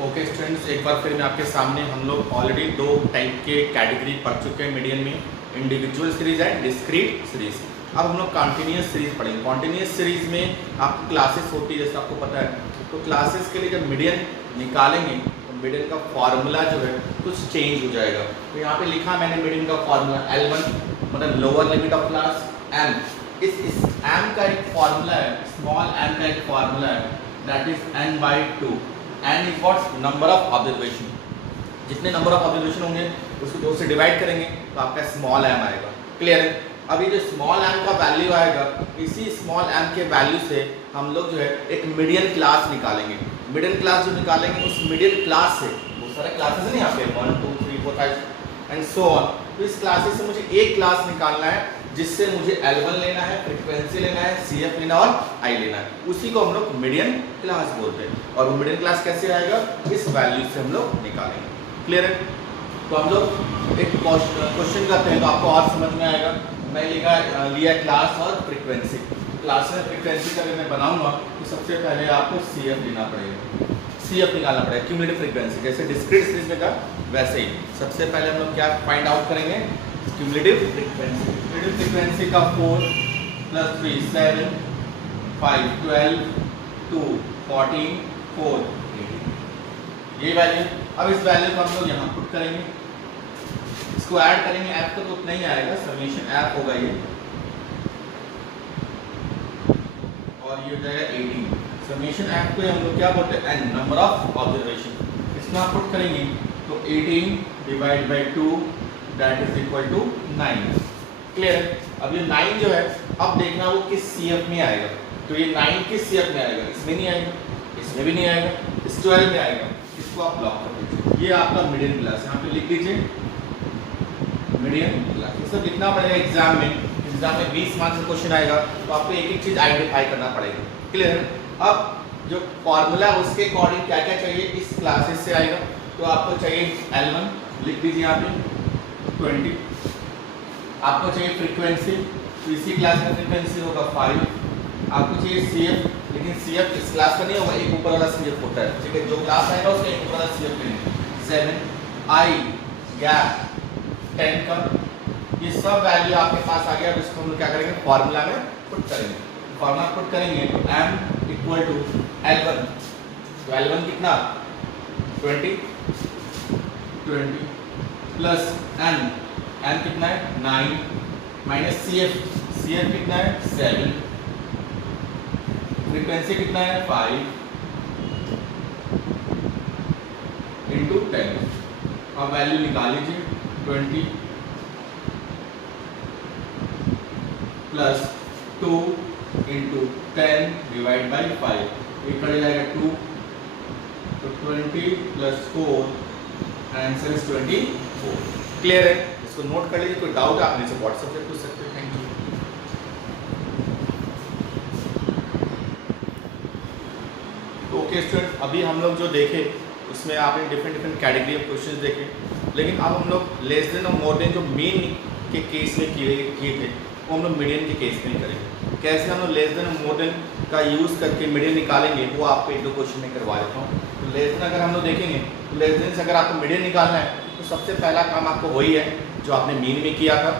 Okay students, एक बार फिर मैं आपके सामने हम लोग ऑलरेडी दो टाइप के कैटेगरी पढ़ चुके हैं मीडियन में, individual series and discrete series. अब हम लोग कॉन्टिन्यूस सीरीज पढ़ेंगे। कॉन्टिन्यूस सीरीज में आपको क्लासेस होती है, जैसे आपको पता है। तो क्लासेस के लिए जब मीडियन निकालेंगे तो मीडियन का फार्मूला जो है कुछ चेंज हो जाएगा। तो यहाँ पे लिखा मैंने मीडियन का फार्मूला L1 मतलब lower limit of class m। इस m का एक फार्मूला है, स्मॉल m का एक फार्मूला है, that is n/2। n is what? Number of observation. जितने नंबर ऑफ ऑब्जर्वेशन होंगे उसको 2 से डिवाइड करेंगे तो आपका स्मॉल m आएगा। क्लियर है? अभी जो स्मॉल m का वैल्यू आएगा, इसी स्मॉल m के वैल्यू से हम लोग जो है एक मीडियन क्लास निकालेंगे। मीडियन क्लास जो निकालेंगे उस मीडियन क्लास से, बहुत सारे क्लासेस हैं यहाँ पे 1 2 3 4 5 एंड सो ऑन। तो इस क्लासेस से मुझे एक क्लास निकालना है जिससे मुझे L1 लेना है, फ्रीक्वेंसी लेना है, CF लेना और I लेना है। उसी को हम लोग मीडियन क्लास बोलते हैं। और वो मीडियन क्लास कैसे आएगा? इस वैल्यू से हम लोग निकालेंगे। क्लियर है? तो हम लोग एक क्वेश्चन करते हैं तो आपको और समझ में आएगा। मैं लिया क्लास और फ्रीक्वेंसी। क्लास में फ्रीक्वेंसी का अगर मैं बनाऊंगा तो सबसे पहले आपको CF लेना पड़ेगा, CF निकालना पड़ेगा, क्यूमुलेटिव फ्रीक्वेंसी। जैसे डिस्क्रीट सीरीज में था वैसे ही सबसे पहले हम लोग क्या फाइंड आउट करेंगे? Cumulative frequency. क्यूमुलेटिव फ्रीक्वेंसी का 4 + 3 7 5 12 2 14 4 ये वैल्यू। अब इस वैल्यू को हम लोग यहाँ पुट करेंगे, इसको ऐड करेंगे। ऐप तो उतना ही आएगा, समेशन ऐप होगा ये, और ये हो जाएगा 18। समेशन ऐप को हम लोग क्या बोलते हैं? n, number of observation. इसमें आप पुट करेंगे तो 18 / 2 that is equal to 9। Clear है? अब ये 9 जो है, अब देखना वो किस CF में आएगा। तो ये 9 किस CF में आएगा? इसमें नहीं आएगा, इसमें भी नहीं आएगा, इस 12 में आएगा। इसको आप लॉक कर दीजिए। ये आपका मीडियन क्लास, यहाँ पे लिख दीजिए मीडियन क्लास। ये सब लिखना पड़ेगा एग्जाम में। एग्जाम में 20 मार्क्स का क्वेश्चन आएगा तो आपको एक एक चीज आइडेंटिफाई करना पड़ेगा। क्लियर है? अब जो फॉर्मूला उसके अकॉर्डिंग क्या क्या चाहिए इस क्लासेस से आएगा। तो आपको चाहिए L1 लिख दीजिए यहाँ पे 20। आपको चाहिए फ्रीक्वेंसी, तो इसी क्लास में फ्रीक्वेंसी होगा 5। आपको चाहिए CF, लेकिन CF इस क्लास का नहीं होगा, एक ऊपर वाला CF होता है। ठीक है? जो क्लास आएगा उसका एक ऊपर वाला CF लेंगे। 7 I गैप 10 का, ये सब वैल्यू आपके पास आ गया। अब इसको हम लोग क्या करेंगे? फॉर्मूला में पुट करेंगे। फॉर्मूला पुट करेंगे तो m = L1। तो L1 कितना? 20 प्लस n कितना है? 9 माइनस CF कितना है? 7। फ्रीक्वेंसी कितना है? 5 × 10। अब वैल्यू निकाल लीजिए। 20 प्लस 2 × 10 / 5, एक पड़ जाएगा 2। तो 20 + 4, आंसर इज 24। क्लियर है? इसको नोट कर लीजिए। कोई डाउट आप मुझसे व्हाट्सएप पे पूछ सकते हैं। Thank you. तो ओके स्टूडेंट, अभी हम लोग जो देखे उसमें आपने डिफरेंट कैटेगरी ऑफ क्वेश्चंस देखे, लेकिन अब हम लोग लेस देन और मोर देन जो मेन के केस में किए थे वो हम लोग मीडियन के केस में ही करेंगे। कैसे हम लोग लेस देन और मोर देन का यूज़ करके मीडियन निकालेंगे वो आपको 1-2 क्वेश्चन में करवा देता हूँ। तो लेस देन अगर हम लोग देखेंगे तो लेस देन से अगर आपको मीडियन निकालना है तो सबसे पहला काम आपको वही है जो आपने मीन में किया था।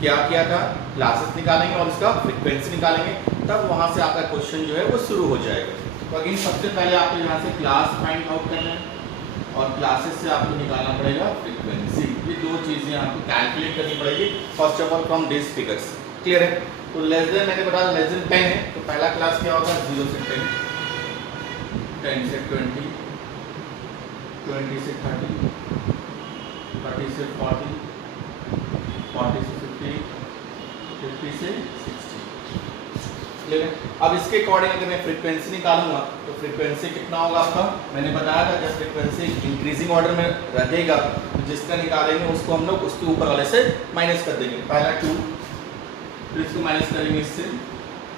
क्या किया था? क्लासेस निकालेंगे और उसका फ्रीक्वेंसी निकालेंगे, तब वहाँ से आपका क्वेश्चन जो है वो शुरू हो जाएगा। तो अगेन सबसे पहले आपको यहाँ से क्लास फाइंड आउट करना है और क्लासेस से आपको निकालना पड़ेगा फ्रीक्वेंसी। ये 2 चीज़ें आपको कैलकुलेट करनी पड़ेगी first of all from this figures. Clear है? तो लेस देन मैंने बताया लेस देन 10 है तो पहला क्लास क्या होगा? 0 से 10, 10 से 20, 20 से 30, 30 से 40, 40 से 50, 50 से 60। क्लियर है? अब इसके अकॉर्डिंग अगर मैं फ्रीक्वेंसी निकालूंगा तो फ्रीक्वेंसी कितना होगा आपका? मैंने बताया था जब फ्रीक्वेंसी इंक्रीजिंग ऑर्डर में रहेगा तो जिसका निकालेंगे उसको हम लोग उसके ऊपर वाले से माइनस कर देंगे। पहला 2, फिर इसको माइनस करेंगे इससे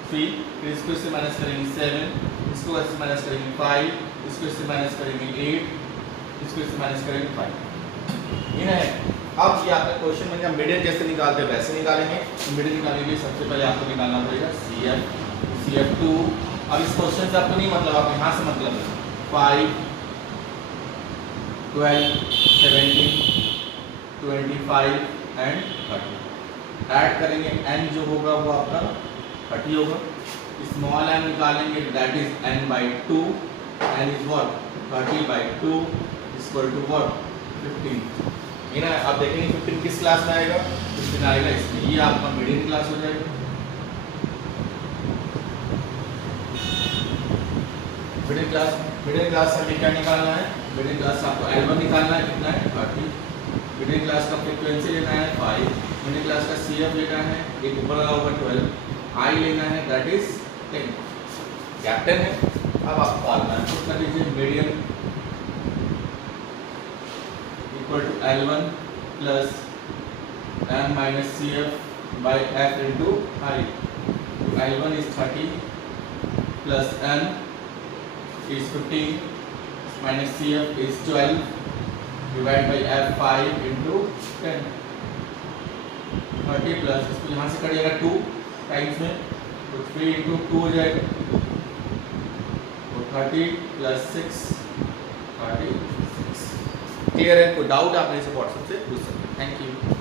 3, फिर इसको इससे माइनस करेंगे 7, इसको इससे माइनस करेंगे 5, इसको इससे माइनस करेंगे 8, इसको इससे माइनस करेंगे 5। ये है। अब ये आपका क्वेश्चन में मीडियन जैसे निकालते हैं वैसे निकालेंगे। तो मीडियन निकालने के लिए सबसे पहले आपको निकालना पड़ेगा CF2। अब इस क्वेश्चन से आपको नहीं मतलब, आप यहाँ से मतलब है 5 12, 17, 25 एंड 30। ऐड करेंगे n जो होगा वो आपका 30 होगा। स्मॉल n निकालेंगे that is n by 2, n is what 30 by 2 equal to what 15। ये ना आप देखेंगे 15 किस क्लास में आएगा, 15 आएगा इसमें, ये आपका मीडियम क्लास हो जाएगा। मिडिल क्लास से हमें क्या निकालना है, मिडिल क्लास आपको L1 निकालना है, कितना है 30। मिडिल क्लास का फ्रीक्वेंसी लेना है 5, मिडिल क्लास का CF लेना है, एक ऊपर लगा होगा 12, I लेना है दैट इज 10, गैप 10 है। अब आप फॉर्मूला पुट कर लीजिए, medium equal to L1 plus M minus CF by F into I। L1 इज 30 प्लस M is 15 minus CF is 12 divided by F5 into 10। 30 plus इसको यहाँ से कटिएगा 2 टाइम्स में तो 3 into 2 हो जाएगा, तो 30 प्लस 6 36। क्लियर है? कोई डाउट आप मेरे से व्हाट्सएप से पूछ सकते हैं। Thank you.